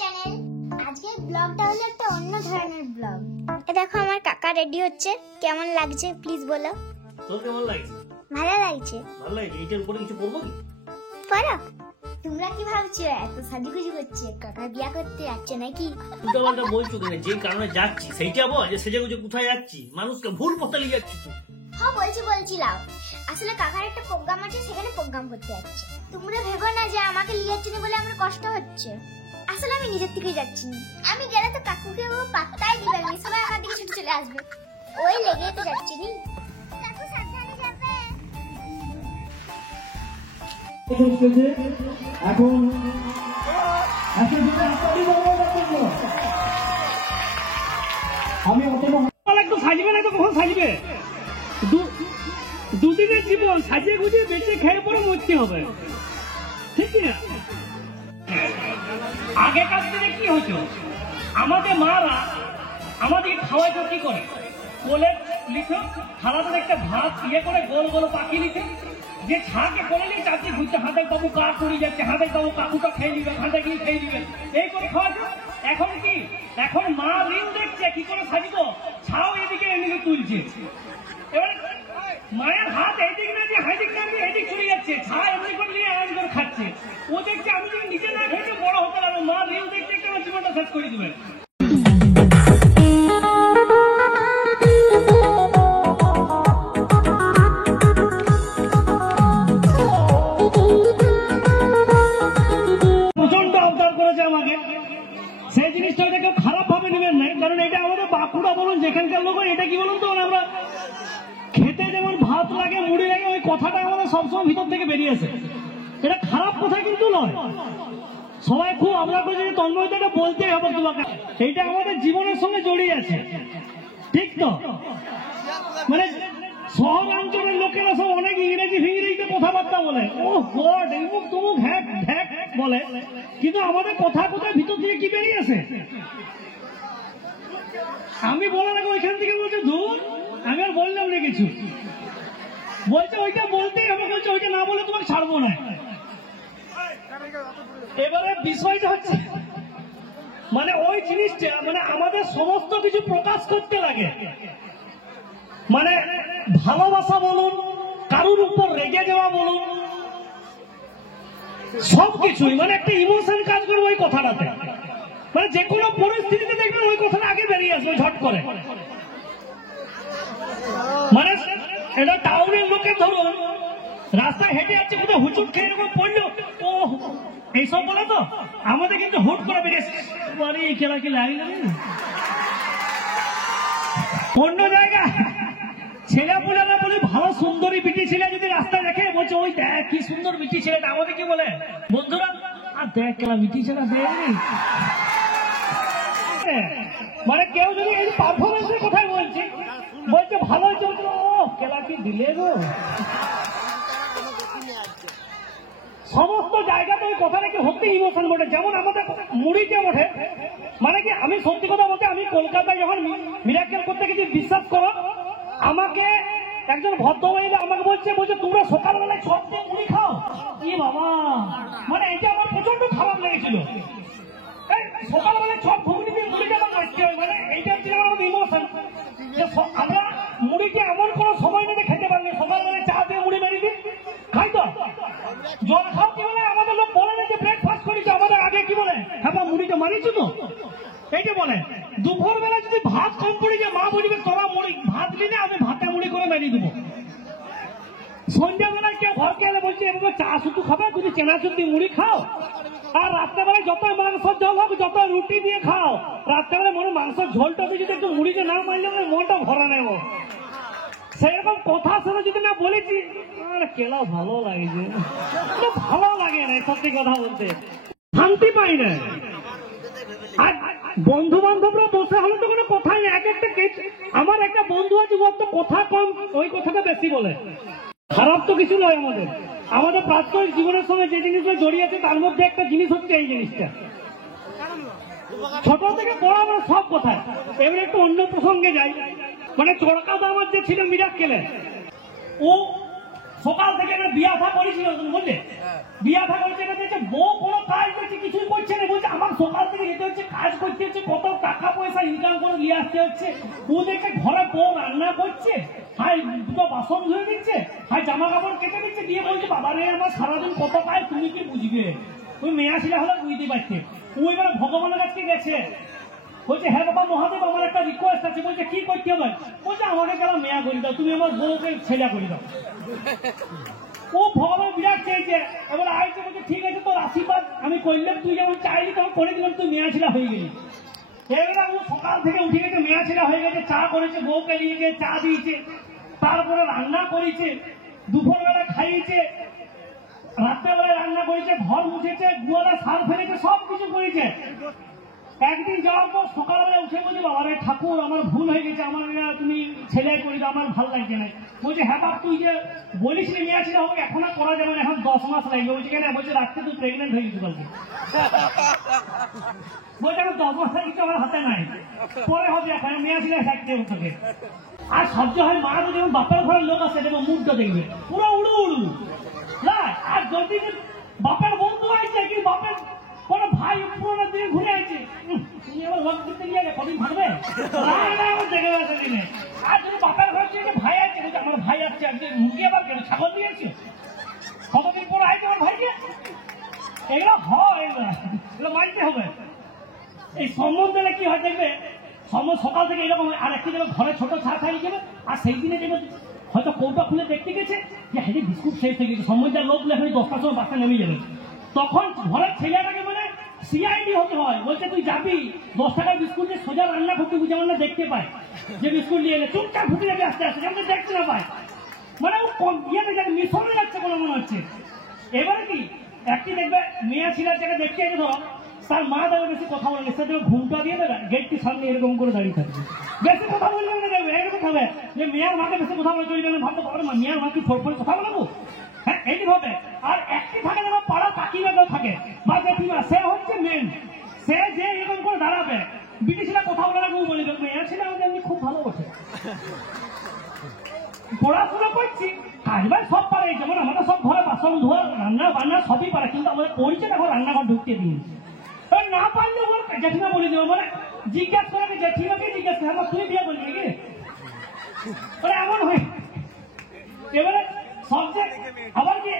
Channel. আজকের ব্লগটা হলো একটা অন্য ধরনের ব্লগ। দেখো আমার কাকা রেডি হচ্ছে, কেমন লাগছে প্লিজ বলো। তোর কেমন লাগছে? ভালো লাগছে। ভালো লাগছে। এইটার উপরে কিছু পড়বো কি? পড়ো। তোমরা কি ভাবছো এত সাজুগুজু করছে কাকা বিয়া করতে যাচ্ছে নাকি? উল্টো পাল্টা বলছো কেন? যে কারণে যাচ্ছি সেইটা বল, যে সেজে গুজে কোথায় যাচ্ছি? মানুষকে ভুল পথে নিয়ে যাচ্ছি তুই। হ্যাঁ বলছিলাম আসলে কাকার একটা প্রোগ্রাম আছে, সেখানে প্রোগ্রাম করতে যাচ্ছে। তোমরা ভেবো না যে আমাকে নিয়ে যাচ্ছে না বলে আমার কষ্ট হচ্ছে। আসলে আমি নিজের থেকেই যাচ্ছি। আমি গেলে তো কাকুকে পাত্তাই দিবে না, সবাই আমার দিকে ছুটে চলে আসবে। ওই লেগে তো যাচ্ছি নি। কাকু সাবধানে যাবে। এখন আমি একটু সাজবে না তো কখন সাজবে? দুদিনের জীবন সাজিয়ে গুজিয়ে বেঁচে খেয়ে পরে মরতে হবে, ঠিক না? আগেকার দিনে কি হতো, আমাদের মারা আমাদেরকে খাওয়াইতো কি করে? কোলে লিখো, থালাতে একটা ভাত ইয়ে করে গোল গোল পাকিয়ে নিতে, যে ছাকে করে নিয়ে চারটি ঘুরতে, হাতে বাবু গা পড়ে যাচ্ছে, হাতে বাবু কাকুটা খেয়ে নিবে, হাতে গিয়ে খেয়ে নিবে, এই করে খাওয়াইতো। এখন কি, এখন মা রিল দেখছে কি করে সাজিব, ছাও এদিকে এদিকে তুলছে। এবারে মায়ের হাত এইদিক না দিয়ে হাইদিক না দিয়ে এদিক চলে যাচ্ছে, ছা এমনি করে নিয়ে আরাম করে খাচ্ছে। ও দেখছে আমি যদি নিজে না খেতে বড় হতে পারবো, মা রিল দেখতে একটা আমার জীবনটা শেষ করে দিবে। প্রচন্ড আবদার করেছে আমাকে, সেই জিনিসটা কেউ খারাপ ভাবে নেবেন নাই, কারণ এটা আমাদের বাঁকুড়া বলুন যেখানকার লোক, এটা কি বলুন তো, আমরা খেতে যেমন ভাত লাগে মুড়ি লাগে, ওই কথাটা আমাদের সবসময় ভিতর থেকে বেরিয়েছে। এটা খারাপ কথা কিন্তু নয়, সবাই খুব আবদার করেছে যে তন্ময়টা বলতেই হবে তোমাকে, এইটা আমাদের জীবনের সঙ্গে জড়িয়ে আছে, ঠিক তো? মানে শহরাঞ্চলের লোকেরা সব অনেক ইংরেজি ফিংরেজিতে কথাবার্তা বলে, ও গড এমুক তুমুক হ্যাক হ্যাক বলে, কিন্তু আমাদের কথা কোথায় ভিতর থেকে কি বেরিয়েছে? আমি বলার আগে ওইখান থেকে বলছে ধুর, আমি আর বললাম না কিছু, বলছে ওইটা বলতেই হবে, বলছে ওইটা না বলে তোমাকে ছাড়বো না। এবারে বিষয়টা হচ্ছে, মানে ওই জিনিসটা মানে আমাদের সমস্ত কিছু প্রকাশ করতে লাগে, মানে ভালোবাসা বলুন, কারুর উপর রেগে যাওয়া বলুন, সবকিছুই মানে একটা ইমোশন কাজ করবে ওই কথাটাতে, মানে যে কোনো পরিস্থিতিতে দেখবেন ওই কথাটা আগে বেরিয়ে আসবে ঝট করে। মানে এটা টাউনের লোকের ধরুন রাস্তায় হেঁটে যাচ্ছে, কোথাও হুচুট খেয়ে এরকম পড়লো, ও এইসব বলে তো, আমাদের কিন্তু হুট করে বেরিয়েছে মানে খেলা কি লাগে। অন্য জায়গায় ছেলে পুলেরা বলে ভালো সুন্দরী বিটি ছেলে যদি রাস্তায় দেখে বলছে ওই দেখ কি সুন্দর বিটি ছেলেটা, আমাদের কি বলে বন্ধুরা, আর দেখ খেলা বিটি ছেলে দেখনি। মানে কেউ যদি এই পারফরমেন্সের কথাই বলছে, বলছে ভালো হয়েছে, ও খেলা কি দিলে গো। সমস্ত জায়গাতে ওই কথাটা কি হতে ইমোশন বটে, যেমন আমাদের মুড়িতে ওঠে, মানে কি আমি সত্যি কথা বলতে, আমি কলকাতায় যখন মিরাক্কেল করতে গেছি, বিশ্বাস করো আমাকে একজন ভদ্রমহিলা আমাকে বলছে তোমরা সকালবেলায় সব দিয়ে মুড়ি খাও, কি বাবা, মানে এটা আমার প্রচন্ড খারাপ লেগেছিল। সকালবেলায় সব ঘুগনি দিয়ে মুড়িটা আমার রাখতে হয়, মানে এইটা হচ্ছে আমাদের ইমোশন, যে আমরা মুড়িকে এমন কোনো সময় নেই খেতে পারি, সকালবেলায় চা দিয়ে মুড়ি মেরে দিই খাই তো, জল খাও কি বলে আমাদের লোক বলে না যে ব্রেকফাস্ট করেছে, আমাদের আগে কি বলে হ্যাঁ মুড়িটা মারিয়েছো তো, এইটা বলে। দুপুর বেলা যদি ভাত কম পড়ে যায়, মা বলবে তোরা মুড়ি ভাত দিলে আমি ভাতে মুড়ি করে মেরিয়ে দেবো। সন্ধ্যাবেলায় কেউ ঘরকে এলে বলছে এরকম চা শুধু খাবে, যদি চেনাচুর দিয়ে মুড়ি খাও, আর রাত্রেবেলায় যত মাংসের ঝোল হোক, যত রুটি দিয়ে খাও, রাত্রেবেলায় মনে মাংসের ঝোলটা দিয়ে যদি একটু মুড়িতে না মারলে মনটা ভরা নেব। সেরকম কথা শুনে যদি না বলেছি কেলা ভালো লাগছে, ভালো লাগে না, সত্যি কথা বলতে শান্তি পাই না। আর বন্ধু বান্ধবরা বসে হলে তো কোনো কথাই না, এক একটা আমার একটা বন্ধু আছে ওর তো কথা কম, ওই কথাটা বেশি বলে। খারাপ তো কিছু নয়, আমাদের প্রাত্যহিক জীবনের সঙ্গে যে জিনিসগুলো জড়িয়ে আছে তার মধ্যে একটা জিনিস হচ্ছে এই জিনিসটা, ছোট থেকে বড় আমরা সব কথায়। এবারে একটু অন্য প্রসঙ্গে যাই, মানে চড়কা দামার যে ছিল মিরাক্কেলে, ও সকাল থেকে একটা বিয়া থা করেছিল, বুঝলে বিয়া থা করেছে, বউ কোনো কাজ করছে কিছুই করছে না, বলছে আমার সকাল থেকে যেতে হচ্ছে, কাজ করতে হচ্ছে, কত টাকা পয়সা ইনকাম করে নিয়ে আসতে হচ্ছে। ওদেরকে ঘরে বউ রান্না করছে, হাই দুটো বাসন ধুয়ে দিচ্ছে, হাই জামা কাপড় কেটে দিচ্ছে, দিয়ে বলছে বাবা রে আমার সারাদিন কত পায় তুমি কি বুঝবে। ওই মেয়া ছিল হলে বুঝতে পারছে। ওই এবার ভগবানের কাছে গেছে, বলছে হ্যাঁ বাবা মহাদেব আমার একটা রিকোয়েস্ট আছে। বলছে কি করতে হবে? বলছে আমাকে গেলাম মেয়া করে দাও, তুমি আমার বউকে ছেলে করে দাও। ও ভগবান বিরাট চেয়েছে, এবার আইছে, বলছে ঠিক আছে তোর আশীর্বাদ আমি করলাম, তুই যেমন চাইলি তখন করে দিলাম, তুই মেয়া ছেলে হয়ে গেলি। এবার ও সকাল থেকে উঠে গেছে, মেয়া ছেলে হয়ে গেছে, চা করেছে, বউকে নিয়ে গিয়ে চা দিয়েছে, তারপরে রান্না করেছে, দুপুরবেলা খাইয়েছে, রাত্রেবেলায় রান্না করেছে, ঘর মুছেছে, গুয়ালা সার ফেলেছে, সব কিছু করেছে। একদিন যাওয়ার পর সকালবেলা উঠে বলছে বাবা রে ঠাকুর আমার ভুল হয়ে গেছে, আমার তুমি ছেলে করে দাও, আমার ভালো লাগছে না। বলছে হ্যাঁ বাপ তুই যে বলিস মেয়ে ছিল আমাকে এখন আর করা যাবে না, এখন 10 মাস লাগবে। বলছে কেন? বলছে রাত্রে তুই প্রেগনেন্ট হয়ে গেছি কালকে। বলছে আমার 10 মাস কিছু আমার হাতে নাই, পরে হবে, এখন মেয়ে ছিল থাকতে তোকে। আর সহ্য হয় মা যদি বাপের ঘরের লোক আছে দেখবে মুখটা দেখবে পুরো উড়ু উড়ু না। আর যদি বাপের বন্ধু আছে কি বাপের কোনো ভাই পুরোনো দিনে ঘুরে আছে, তুমি এবার লোক করতে গিয়ে কদিন থাকবে দেখে আছে দিনে। আর যদি বাপের ঘর থেকে ভাই আছে, আমার ভাই আছে, একদিন মুখে আবার কেন ছাগল দিয়েছে, কতদিন পরে আইছে আমার ভাইকে, এগুলো হয়, এগুলো মানতে হবে। এই সম্বন্ধে কি হয় দেখবে, সকাল থেকে এরকম। আর একটি দেখবে ঘরে ছোট চা খাই যাবে, আর সেই দিনে দেখবে হয়তো কৌটা খুলে দেখতে গেছে যে হ্যাঁ বিস্কুট শেষ হয়ে গেছে, সম্বন্ধের লোক লেখে 10টার সময় বাসা নেমে যাবে। তখন ঘরের ছেলেটাকে মানে সিআইডি হতে হয়। বলছে তুই যাবি 10 টাকার বিস্কুট দিয়ে সোজা রান্না করতে, বুঝে আমরা দেখতে পাই যে বিস্কুট নিয়ে এলে চুপচাপ ফুটে যাবে আস্তে আস্তে, যেমন দেখতে না পায়, মানে ও ইয়েতে যাবে মিশনে যাচ্ছে কোনো মনে হচ্ছে। এবারে কি একটি দেখবে মেয়ে ছিলার জায়গায় দেখতে এসে ধরো তার মা দেবে বেশি কথা বলে, সে দেবে ঘুমটা দিয়ে দেবে, গেটটি সামনে এরকম করে দাঁড়িয়ে থাকবে, বেশি কথা বললে না দেখবে এরকম হবে যে মেয়ের মাকে বেশি কথা বলে চলবে না। ভাবতে পারো মেয়ের মা কি ফোর কথা বলবো, হ্যাঁ এইটি হবে। আর একটি থাকে যেন পাড়া কাকিমাকেও থাকে বা জেঠিমা, সে হচ্ছে মেন, সে যে এরকম করে দাঁড়াবে, বিদেশিরা কথা বলে না বলে দেবে মেয়ের ছেলে আমাদের এমনি খুব ভালো বসে পড়াশোনা করছি, কাজবার সব পারে, যেমন আমাদের সব ঘরে বাসন ধোয়া রান্না বান্না সবই পারে, কিন্তু আমাদের পরিচয় দেখো রান্নাঘর ঢুকতে দিন না পারলে ওর জেঠিমা বলে দেবো, মানে জিজ্ঞাসা করে জেঠিমাকে জিজ্ঞাসা করে তুই বিয়ে করলি নাকি, এমন হয়। এবারে সবচেয়ে আবার কি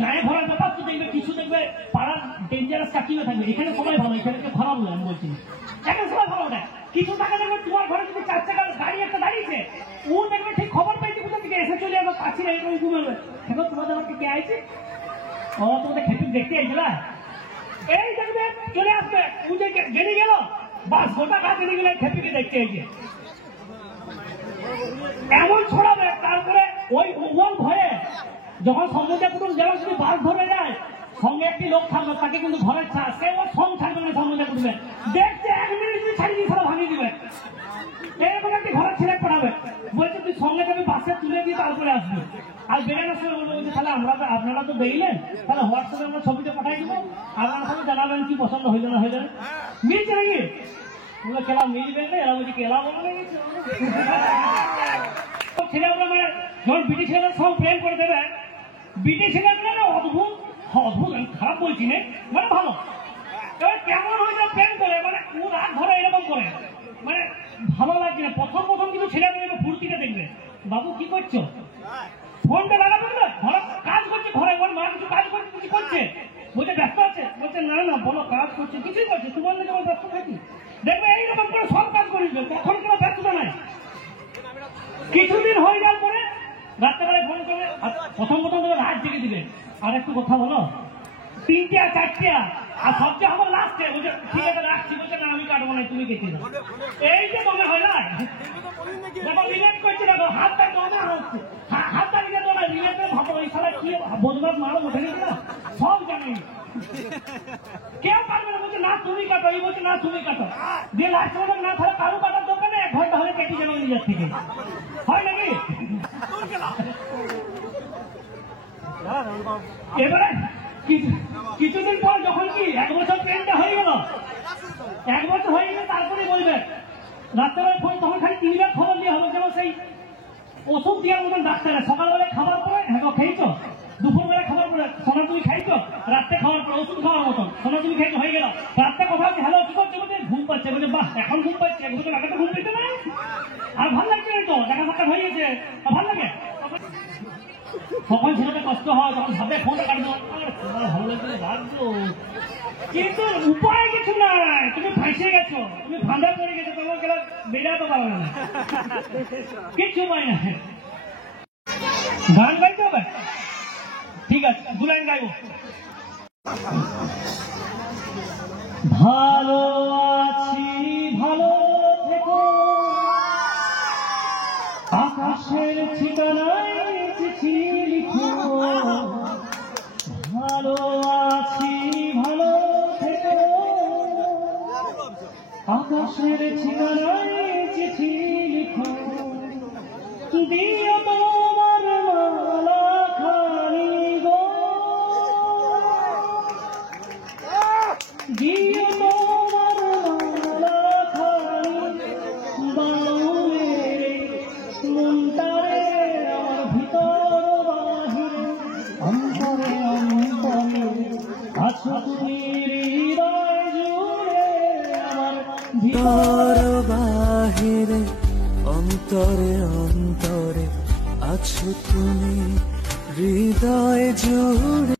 গায়ে ভরার ব্যাপার তো দেখবে, কিছু দেখবে পাড়ার ডেঞ্জারাস কাকিমা থাকবে, এখানে সবাই ভালো, এখানে কেউ খারাপ নয় আমি বলছি, এখানে সবাই ভালো না। কিছু টাকা দেখবে তোমার ঘরে যদি 4 চাকার গাড়ি একটা দাঁড়িয়েছে, ও দেখবে ঠিক খবর পেয়েছে কোথা থেকে এসে চলে আসবে, পাচ্ছি না এরকম ঘুমাবে, এখন তোমাদের আমাকে কে আইছে, ও তোমাদের খেতে দেখতে আইছিলা, এই দেখবে চলে আসবে, উঠে বেরিয়ে গেল, বাস গোটা কাজ বেরিয়ে গেলে খেপিকে দেখতে আইছে, এমন ছড়াবে। তারপরে ওই ভয়ে যখন সম্বন্ধে কুটুম যেমন যদি বাস ধরে যায়, সঙ্গে একটি লোক থাকবে, তাকে কিন্তু ঘরের সে ওর সঙ্গ থাকবে না, সম্বন্ধে কুটুমে দেখতে 1 মিনিট যদি ছাড়িয়ে দিয়ে সারা ভাঙিয়ে দিবে, এরকম একটি ঘরের ছেলে পড়াবে, বলছে তুই সঙ্গে যাবি, বাসে তুলে দিয়ে তারপরে আসবে। আর বেড়ানোর সময় বলবো যে তাহলে আপনারা তো বেরিলেন, তাহলে হোয়াটসঅ্যাপে আমরা ছবিটা পাঠাই দিব, আপনার সাথে জানাবেন কি পছন্দ হইল না হইল, মিলছে নাকি খেলা মিলবে না, এরা বলছি খেলা বলে ছেলেগুলো মানে যখন ব্রিটিশ ছেলেদের সব প্রেম করে দেবে, ব্রিটিশ ছেলেগুলো না অদ্ভুত অদ্ভুত, আমি খারাপ বলছি না, মানে ভালো। এবার কেমন হয়েছে প্রেম করে, মানে ও রাত ধরে এরকম করে, মানে ভালো লাগছে না। প্রথম কিছু ছেলেদের দেখবে ফুর্তিটা দেখবে, বাবু কি করছো, ফোনটা লাগাবে না, ঘরে কাজ করছে, ঘরে ওর মা কিছু কাজ করছে, কিছু করছে, বলছে ব্যস্ত আছে, বলছে না না বলো কাজ করছে, কিছুই করছে, তোমার নাকি আমার ব্যস্ত থাকি, দেখবে এইরকম করে সব কাজ করে দিবে, কখন কোনো ব্যস্ততা নাই। কিছুদিন হয়ে যাওয়ার পরে রাত্রেবেলায় ফোন করে, প্রথম তোকে রাত জেগে দিবে, আর একটু কথা বলো, 3টা 4টা, আর সবচেয়ে আমার লাস্টে বলছে ঠিক আছে রাখছি, বলছে না আমি কাটবো না তুমি কেটে দাও, এই যে মনে হয় না দেখো রিলেট করছে, দেখো হাতটা মনে হচ্ছে, হাতটা নিয়ে তো না রিলেটের ভাবো, ওই সালা কি বদমাস মারো উঠে গেছে না, সব জানি কেউ কাটবে না, বলছে না তুমি কাটো, এই বলছে না তুমি কাটো, দিয়ে লাস্ট বলবে না তাহলে কারো কাটার দোকানে 1 ঘন্টা হলে কেটে যাবে নিজের থেকে, হয় নাকি? এবারে কিছুদিন পর যখন কি 1 বছর ট্রেনটা হয়ে গেল, 1 বছর হয়ে গেলে তারপরে বলবে রাত্রেবেলায় ফোন, তখন খালি 3বার খবর নিয়ে হবে, যেমন সেই ওষুধ দেওয়ার মতন ডাক্তারে, সকালবেলায় খাবার পরে হ্যাঁ খেয়েছো, দুপুরবেলায় খাবার পরে সোনা তুমি খাইছো, রাত্রে খাওয়ার পরে ওষুধ খাওয়ার মতন সোনা তুমি খাইছো, হয়ে গেল রাত্রে কথা বাহ, এখন ঘুম পাচ্ছে, এক বছর আগে তো ঘুম পেতে না। আর ভাল লাগছে না তো, দেখা সাক্ষাৎ হয়ে গেছে, ভাল লাগে। তখন ছেলেটা কষ্ট হয়, তখন ভাবে ফোনটা কাটবো, আর তোমার ভালো লাগছে রাখবো, কিন্তু উপায় কিছু নাই, তুমি ফাঁসে গেছো, তুমি ফাঁদা পড়ে গেছো, তোমার গেলে বেরাতে পারবে না, কিচ্ছু উপায় নাই। গান গাইতে হবে, ঠিক আছে, দু লাইন গাইবো। ভালো আছি ভালো থেকো, আকাশের ঠিকানায় চিঠি লিখো। ভালো আছি ভালো থেকো, আকাশের ঠিকানায় চিঠি লিখো। দিও তোমার মালা খানি গো, দিও তোমার মালা খানি, বাউলের মনটারে আমার ভিতর বাহিরে, অন্তরে অন্তরে আছো তুমি হৃদয় জুড়ে, আমার ভিতর বাহিরে অন্তরে অন্তরে আছো তুমি হৃদয় জুড়ে।